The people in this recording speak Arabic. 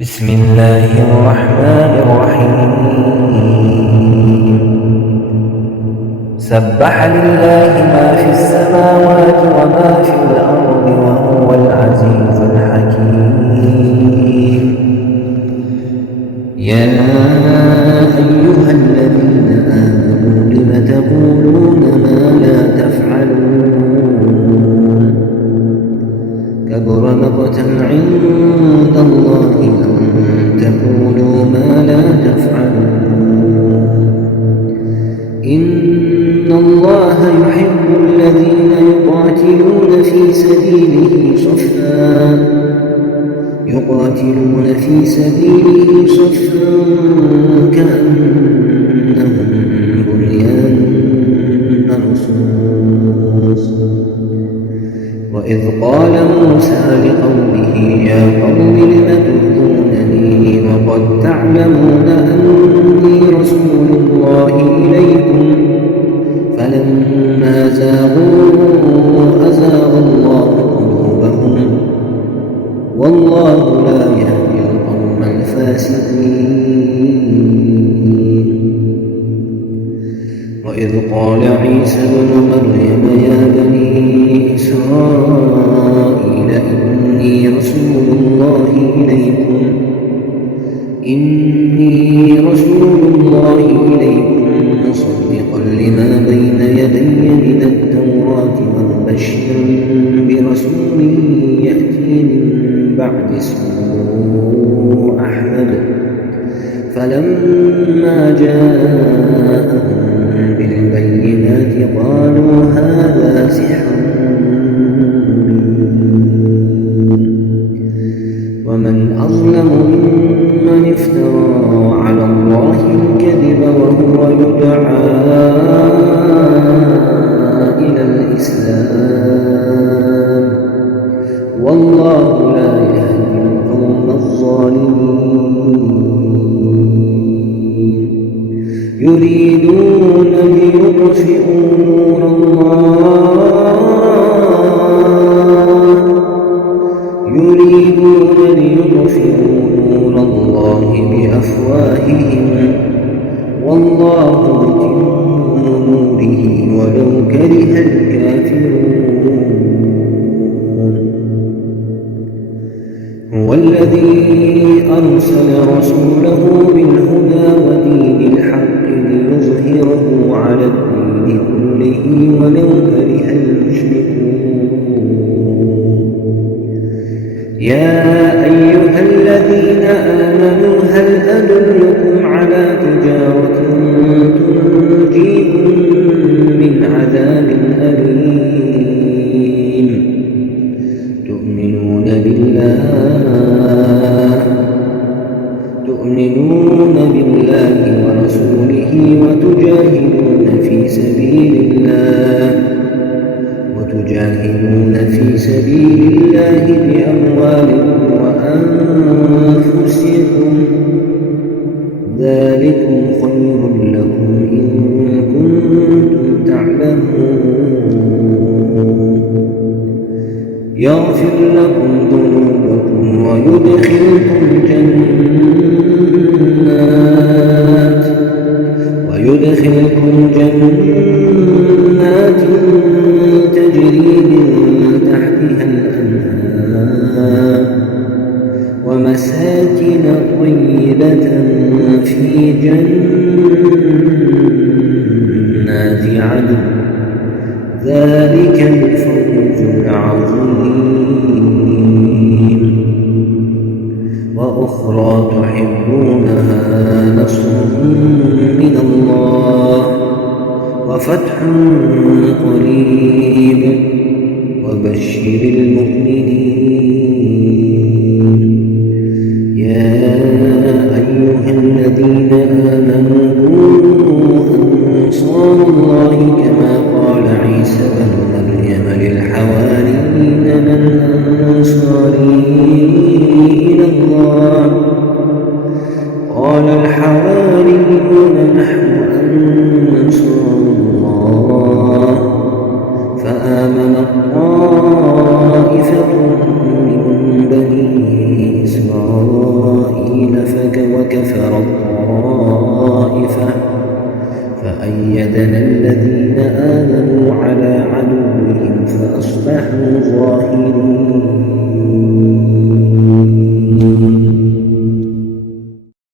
بسم الله الرحمن الرحيم سبح لله ما في السماوات وما في الأرض وهو العزيز الحكيم يا أيها الذين آمنوا لم تقولون ما لا تفعلون كبر مقتا عند الله أن تقولوا ما لا تفعلون إن الله يحب الذين يقاتلون في سبيله صفا كأنهم بنيان مرصوص وإذ قال موسى لقومه يا قوم لم تؤذونني وقد تعلمون أني رسول الله إليكم فلما زاغوا أزاغ الله قلوبهم والله لا يهدي القوم الفاسقين وإذ قال عيسى ابن مريم يا بني إسرائيل إني رسول الله إليكم مصدقا لما بين يدي من التوراة ومبشرا برسول يأتي من بعد اسمه أحمد فلما جاءهم بالبينات قالوا هذا سحر مبين ومن أظلم ممن افترى على الله الكذب وهو يدعى إلى الإسلام والله لا يهدي القوم الظالمين يريدون ليطفئوا نور الله بأفواههم والله متم نوره ولو كره الكافرون هو الذي أرسل رسوله بالهدى ودين الحق ليظهره على الدين كله ولو كره المشركون يا أيها الذين آمنوا هل أدلكم على تجارة تنجيكم من عذاب أليم تؤمنون بالله ورسوله وتجاهدون في سبيل الله بأموالكم وأنفسكم ذلكم خير لكم إن كنتم تعلمون يغفر لكم ذنوبكم ويدخلكم جنات تجري من تحتها الأنهار ومساكن طيبة في جنات عدن ذلك الفوز العظيم وأخرى تحبونها نصر من الله وفتح قريب وبشر المؤمنين يا أيها الذين آمنوا كونوا أنصار الله كما قال عيسى بن مريم للحواريين من أنصاري إلى الله قال الحواريون نحن أنصار الله فآمن طائفة من بني إسرائيل كفرت طائفة فأيدنا الذين آمنوا على عدوهم فأصبحوا ظاهرين.